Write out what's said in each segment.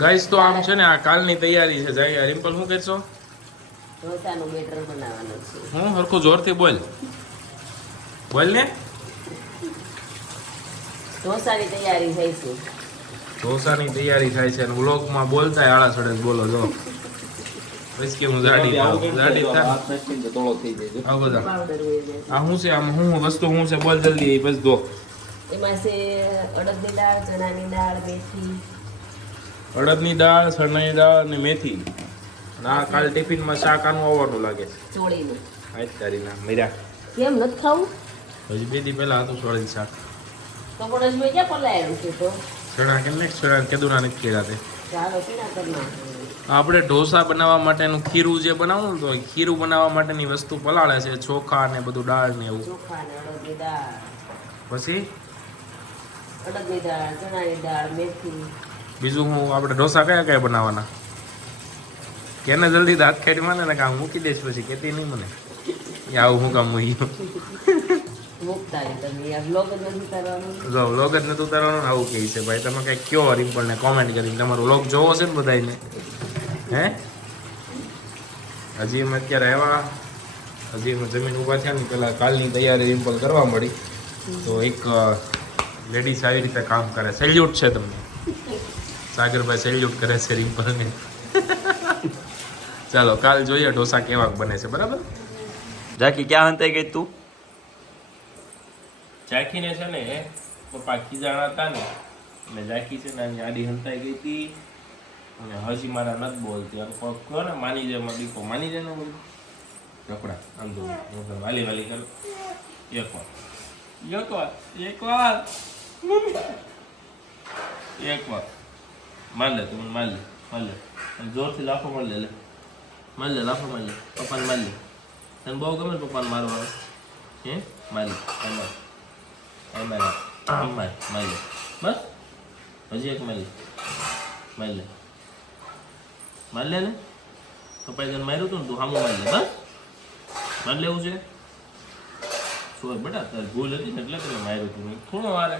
Guys તો આમ છે ને આ કાલની તૈયારી છે. જાય રિમ્પલ શું કરશો? ઢોસાનું બેટર બનાવવાનું છે. હું? હરખું જોરથી બોલ. બોલ ને. ઢોસાની તૈયારી થઈ છે. ઢોસાની તૈયારી થાય છે અને વ્લોગમાં બોલતા આળા સડે બોલો જો. વિસ્કી હું જાડી જાડી થાવ. આવો બધા આ શું છે? આમ હું વસ્તુ શું છે? બોલ જલ્દી એ બસ દો એમાં છે અડદની દાળ ચણાની દાળ મેથી. અડદની દાળ ચણાની દાળ અને મેથી. આ કાલ ટિફિનમાં શાક આનું આવવાનું લાગે ચોળીનું. આજ તારીના મીરા. કેમ નથી ખાવું? હજી બે દી પહેલા હતું સોળી શાક. તો પણ હજી મેં ક્યાં પલાયેલું છે તો? ચણા કેમ ને? ચણા કેદુના નથી ખેડા તે. ચાલો આપણે ઢોસા બનાવવા માટેનું ખીરું જે બનાવવું તો ખીરું બનાવવા માટેની વસ્તુ પલાળે છે ચોખા ને બધું દાળ ને એવું. ને પછી? અડદની દાળ ચણાની દાળ મેથી. બીજું હું આપણે ઢોસા કયા કયા બનાવવાના? કેને જલ્દી દાંત ખેડી માને ને કામ મૂકી દઈશ પછી કેતી નહીં મને. એ આવું હું કામ મૂકી જ નથી વ્લોગ જ ઉતારવાનું આવું કહે છે. ભાઈ તમે કંઈક કયો રિમ્પલને કોમેન્ટ કરીને તમારો વ્લોગ જોવો છે ને બધાને હે? હજી અમે અત્યારે આવ્યા. હજી અમે જમીન ઊભા થયા ને પેલા કાલની તૈયારી રિમ્પલ કરવા મળી. તો એક લેડીઝ આવી રીતે કામ કરે. સેલ્યુટ છે તમને. સાગરભાઈ સેલ્યુટ કરે છે રિમ્પલને ચાલો કાલ જોઈએ ઢોસા કેવા બને છે બરાબર? જાકી ક્યાં હંતાઈ ગઈ તું? જાકીને છે ને પપ્પા ખીજાણા હતા ને એટલે જાકી છે ને આની આડી હંતાઈ ગઈ હતી અને હજી મારા નથી બોલતી. આમ કોક કહો ને માની જાય મારો દીકો માની જાય ને બધું? રખડા આમ તો હું તમે વાલી વાલી કરું. એક વાર. એક વાર એક વાર. એક વાર. માર લે તું માર લે માર લે જોરથી લાફો માર લે લે માર લે લાફો માર લે પપ્પાને માર લે તને બહુ ગમે પપ્પાને મારવાનું હે માર લે માર અમારે અમારે મારી બસ હજી એક મારી મારી લે મારી લે ને તો તને માર્યું હતું ને તું સામું મારી લે બસ મારી લેવું છે સોય બેટા તારી ભૂલ હતી ને એટલે તને માર્યું હતું થોડો વારે મારે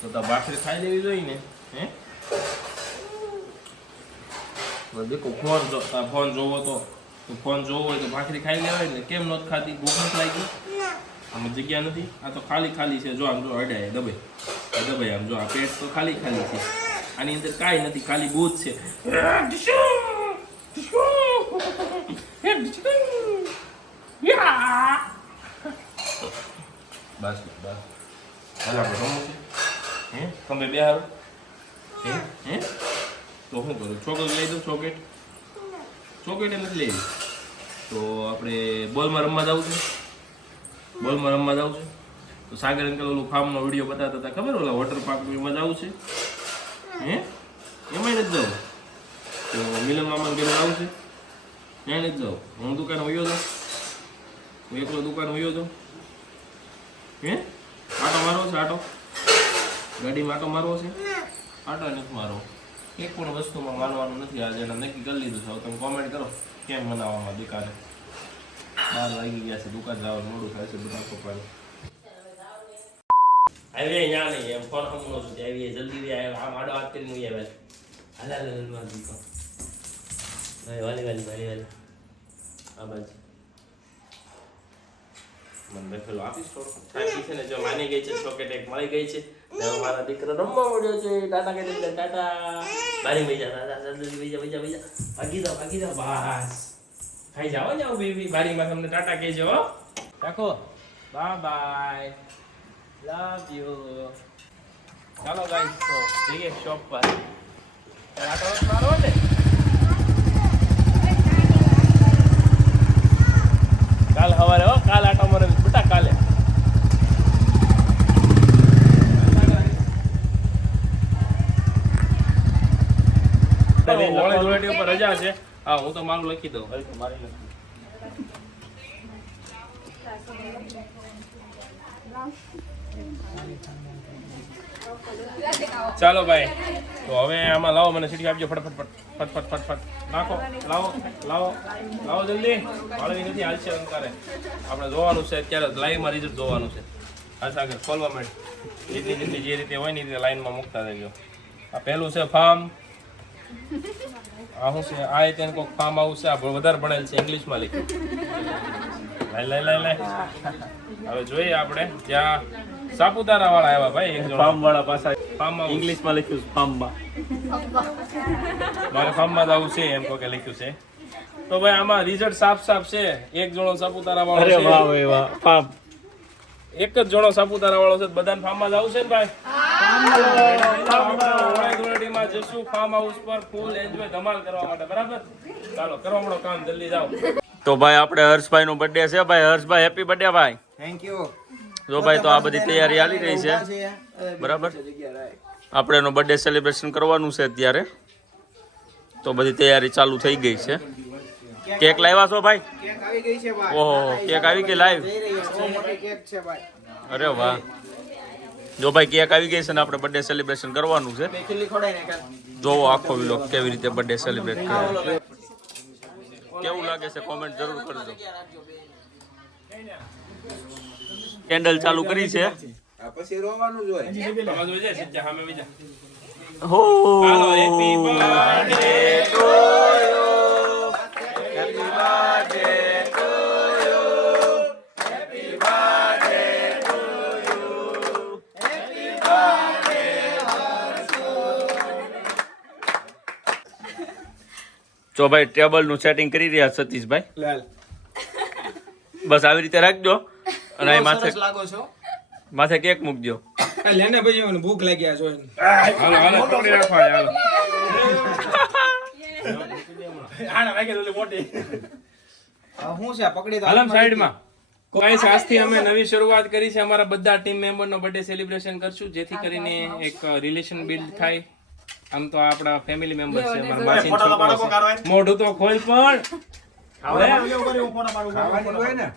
તો તાર બાફરી ખાઈ લેવી જોઈએ ને હે દેખો ફોન જો ફોન જોવો તો તો ફોન જોવો હોય તો ભાખરી ખાઈ લેવાય ને કેમ નથી ખાતી ભૂખ નથી લાગી? આમાં જગ્યા નથી? આ તો ખાલી ખાલી છે જો આમ જો અડાય દબે દબાઈ દબે આમ જો આ પેટ તો ખાલી ખાલી છે. આની અંદર કાંઈ નથી ખાલી બૂથ છે. બસ બસ. હાલ આપણે છે? હે? તમે બે હારું હે? હે? તો શું કરું? ચોકલેટ લઈ દઉં, ચોકલેટ? ચોકલેટ નથી લેવી. તો આપણે બોલમાં રમવા જવું છે? બોલમાં રમવા જવું છે? તો સાગર અંકલ ઓલું ફાર્મનો વીડિયો બતાવતા હતા. ખબર ઓલા વોટર પાર્કમાં એમાં જવું છે? હે? એમાંય નથી જવું. તો મિલન મામા ઘરે જવું છે? ત્યાં નથી જવું? હું દુકાન વયો જાઉં? હું એકલો દુકાન વયો જાઉં? હે? આટો મારવો છે, આટો? ગાડીમાં આટો મારવો છે? આટો નથી મારવો. એક પણ વસ્તુમાં માનવાનું નથી. આજે એને નક્કી કરી લીધું છે. તમે કોમેન્ટ કરો, કેમ મનાવવામાં દુકાને? બાર વાગી ગયા છે. દુકાન જવાનું મોડું થાય છે બધા પપ્પાને. આવી અહીંયા નહીં. એમ ફોન હમણો છું આવીએ. જલ્દી આવી આ માડો હાથ કરીને આવે હાલા હાલા હાલા દીકો વાલી વાલી વાલી વાલી. આ બાજુ. મને બેઠેલો આપીશ થોડું છે ને જો માની ગઈ છે ચોકેટ એક મળી ગઈ છે ને હવે મારા દીકરો રમવા મળ્યો છે. ટાટા કહી દે ટાટા. બારી ભાઈ જા દાદા જલ્દી વહી જા વહી જા ભાઈ જા ભાગી જાઓ ભાગી જાઓ. બસ. ખાઈ જાઓ જાઓ બેબી બારીમાં તમને ટાટા કહેજો રાખો. બાય બાય લવ યુ ચાલો ગાઈસ તો જઈએ શોપ પર. વખત મારો ને કાલ સવારે હો કાલ આટો મારે બેટા કાલે. ધૂળેટી ઉપર રજા છે. હા હું તો મારું લખી દઉં. મારી લખી. ચાલો ભાઈ, તો હવે આમાં લાવો મને સીટી આપજો ફટફટ, ફટ ફટ ફટ નાખો, લાવો લાવો લાવો જલ્દી. વાળવી નથી, હાલશે અંકારે. આપણે જોવાનું છે અત્યારે, લાઈવમાં રિઝલ્ટ જોવાનું છે. હા સાગર ખોલવા માટે. જેટલી જેટલી જે રીતે હોય ને એ રીતે લાઈનમાં મૂકતા રહેજો. આ પહેલું છે ફાર્મ આ શું છે? આ તેને કોઈક ફાર્મ હાઉસ છે. આ વધારે ભણેલ છે ઇંગ્લિશમાં લખ્યું. લઈ લાય લાય હવે જોઈએ આપણે ત્યાં સાપુતારા વાળા આવ્યા ભાઈ એક ફાર્મ વાળા પાછા. ફાર્મ હાઉસ ઇંગ્લિશમાં લખ્યું છે ફાર્મમાં. મારે ફાર્મમાં જ આવું છે એમ કોકે લખ્યું છે. તો ભાઈ આમાં રિઝલ્ટ સાફ સાફ છે. એક જણો સાપુતારા અરે વાળો વાહ છે ભાઈ વાહ. ફાર્મ. એક જ જણો સાપુતારા વાળો છે. બધાને ફાર્મમાં જ આવશે ને ભાઈ? આપણે જશું ફાર્મ હાઉસ પર ફૂલ એન્જોય ધમાલ કરવા માટે. બરાબર? ચાલો કરવા કામ જલ્દી જાઓ. તો ભાઈ આપણે હર્ષભાઈ નો બર્થડે છે. ભાઈ હર્ષભાઈ હેપી બર્થડે ભાઈ. થેન્ક યુ જો ભાઈ તો આ બધી તૈયારી હાલી રહી છે. બરાબર? આપણે એનો બર્થડે સેલિબ્રેશન કરવાનું છે અત્યારે. તો બધી તૈયારી ચાલુ થઈ ગઈ છે. કેક લાવ્યા છો ભાઈ? ઓહો કેક આવી ગઈ લાઈવ અરે વાહ. જો ભાઈ કેક આવી ગઈ છે ને આપણે બર્થડે સેલિબ્રેશન કરવાનું છે. જોવો આખો વિલોક કેવી રીતે બર્થડે સેલિબ્રેટ કરે. કેવું લાગે છે? કોમેન્ટ જરૂર કરજો. કેન્ડલ ચાલુ કરી છે? આ પછી રોવાનું જ હોય. હો! Happy birthday to you happy હો જો ભાઈ ટેબલનું સેટિંગ કરી રહ્યા સતીશભાઈ. લાલ. બસ આવી રીતે રાખજો. અને અહીં માથે સરસ લાગો છો. માથે કેક મૂકજો. લેને ભાઈ મને ભૂખ લાગ્યા જોઈને. હાલો, હાલો, પકડી રાખો, હાલો. શું છે પકડી તો હાલમ સાઈડમાં. ગાઈસ, આજથી અમે નવી શરૂઆત કરી છે. અમારા બધા ટીમ મેમ્બરનો બર્થડે સેલિબ્રેશન કરશું જેથી કરીને એક રિલેશન બિલ્ડ થાય. આમ તો આપણા ફેમિલી મેમ્બર છે અમારા માસીનો છોકરો. મોઢું તો ખોલ પણ. હોય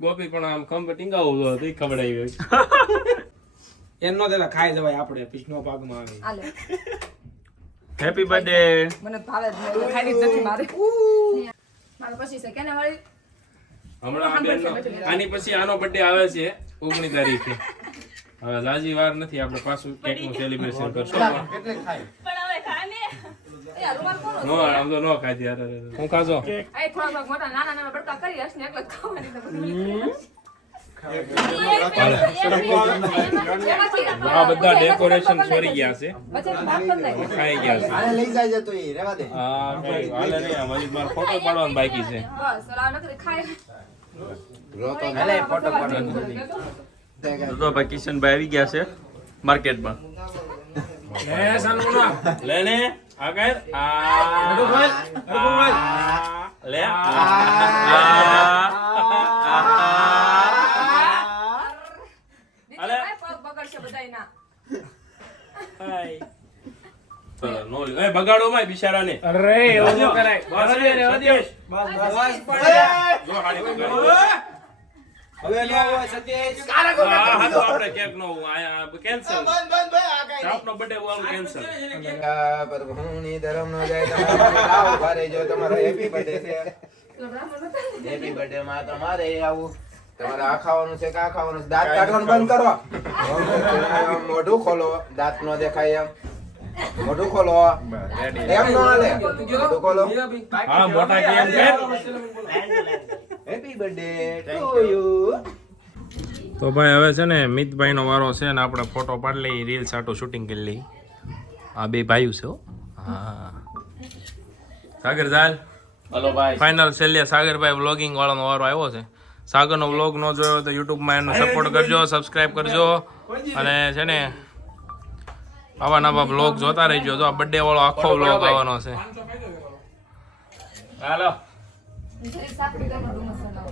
ગોપી પણ આમ ખંભ ટીંગાવું તો ઈ ખવડાવી ગઈ. એમ નો ખાઈ જવાય આપણે પીછનો ભાગમાં આવે. હેપી બર્થડે મને ભાવે જ નથી મારે. મારે પછી છે કેને વળી હમણાં આની પછી આનો બર્થડે આવે છે ઓગણી તારીખે. હવે લાજી વાર નથી આપણે પાછું કેકનું સેલિબ્રેશન કરશું. પણ નો આમ તો નો ખાધી યાર. હું ખાશો આ થોડા થોડા મોટા નાના નાના બડકા કરી હશે ને એકલા જ ખાવાની તો બધું. આ બધા ડેકોરેશન સોરી ગયા છે. ખાઈ ગયા છે. આને લઈ જાય તો એ રેવા દે. આ હાલે નહીં. હજી મારે ફોટો પાડવાનો બાકી છે. બસ ઓલા નકરી ખાય ફોટો પાડો તો ભાઈ કિશનભાઈ આવી ગયા છે માર્કેટમાં. લે સનમુના લે ને આ. કર આ લે. દીદી ભાઈ પગ બગડશે બધાયના. ચલો, લે. એ બગાડો માં બિચારાને. અરે એવું કરાય. બસ. જો હાડી. હવે નો હોય સતીશ આ હા તો આપણે કેક નો આયા કેન્સલ આપનો બર્થડે વાળું કેન્સલ પર ધરમ નો જાય તમારે આવો ભારે જો તમારો હેપી બર્થડે છે પેલો બ્રાહ્મણ નતો ને? હેપી બર્થડે માં તમારે આવું તમારે આ ખાવાનું છે કે આ ખાવાનું છે દાંત કાઢવાનું બંધ કરો મોઢું ખોલો દાંત નો દેખાય એમ મોઢું ખોલો એમ નો હાલે મોઢું ખોલો હા મોટા કેમ છે હેપી બર્થડે ટુ યુ તો ભાઈ હવે છે ને મિતભાઈ નો વારો છે ને આપણે ફોટો પાડી લઈએ રીલ સાટું શૂટિંગ કરી લઈ આ બે ભાઈઓ છે હા. સાગર ચાલ હલો ભાઈ. ફાઇનલ છેલ્લે સાગરભાઈ વ્લોગિંગ વાળાનો વારો આવ્યો છે. સાગરનો વ્લોગ ન જોયો તો યુટ્યુબમાં એનો સપોર્ટ કરજો સબસ્ક્રાઇબ કરજો. અને છે ને આવા નવા વ્લોગ જોતા રહેજો. જો આ બર્થડે વાળો આખો વ્લોગ આવવાનો છે. હાલો. જરી સાપડી ગયો ડુમસ. બનાવો.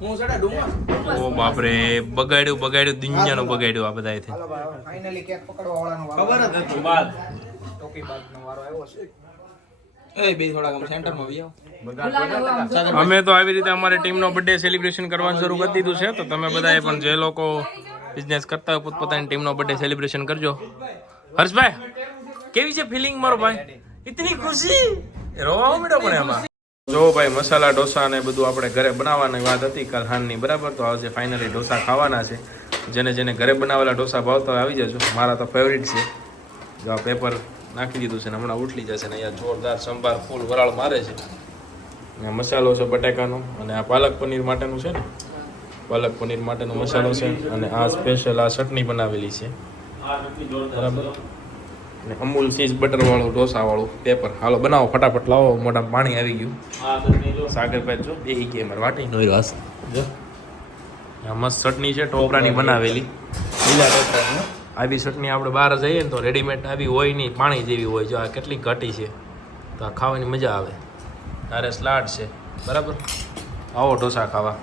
હું સડા ડુમસ ઓ બાપરે બગાડ્યું બગાડ્યું દુનિયાનું બગાડ્યું આ બધાએ ફાઇનલી કેક પકડવા વાળાનો ખબર જ હતી બાદ. ટોકી બાગનો વારો આવ્યો છે. એ બે થોડા આમ સેન્ટરમાં આવી. આવો ગુલાબ આમ જો. અમે તો આવી રીતે અમારી ટીમનો બર્થડે સેલિબ્રેશન કરવાનું શરૂ કરી દીધું છે તો તમે બધાએ પણ જે લોકો બિઝનેસ કરતા હોય પોતપોતાની ટીમનો બર્થડે સેલિબ્રેશન કરજો. હર્ષભાઈ કેવી છે ફિલિંગ મારો ભાઈ? ઇતની ખુશી? રોવા માંડ્યો પણ એમાં. જો ભાઈ મસાલા, ઢોસા ને બધું આપણે ઘરે બનાવવાની વાત હતી કાલ હાનની બરાબર? તો આજે ફાઇનલી ઢોસા ખાવાના છે. જેને જેને ઘરે બનાવેલા ઢોસા ભાવતા આવી જજો. મારા તો ફેવરિટ છે. જો આ પેપર નાખી દીધું છે ને હમણાં ઉઠલી જશે ને અહીંયા જોરદાર સંભાર ફૂલ વરાળ મારે છે. ને મસાલો છે બટાકાનો અને આ પાલક પનીર માટેનું છે ને? પાલક પનીર માટેનો મસાલો છે અને આ સ્પેશિયલ આ ચટણી બનાવેલી છે. બરાબર? અને અમૂલ ચીઝ બટર ઢોસાવાળું ઢોસા વાળું પેપર હાલો બનાવો ફટાફટ લાવો મોઢામાં પાણી આવી ગયું. સાગર ભાઈ જો બે કે મારે વાટી નો રસ. જો. મસ્ત ચટણી છે ટોપરાની બનાવેલી. લીલા ટોપરાની આવી ચટણી આપણે બહાર જઈએ ને તો રેડીમેડ આવી હોય નહીં પાણી જેવી હોય. જો આ કેટલી ઘટી છે. તો આ ખાવાની મજા આવે. તારે સ્લાડ છે. બરાબર? આવો ઢોસા ખાવા.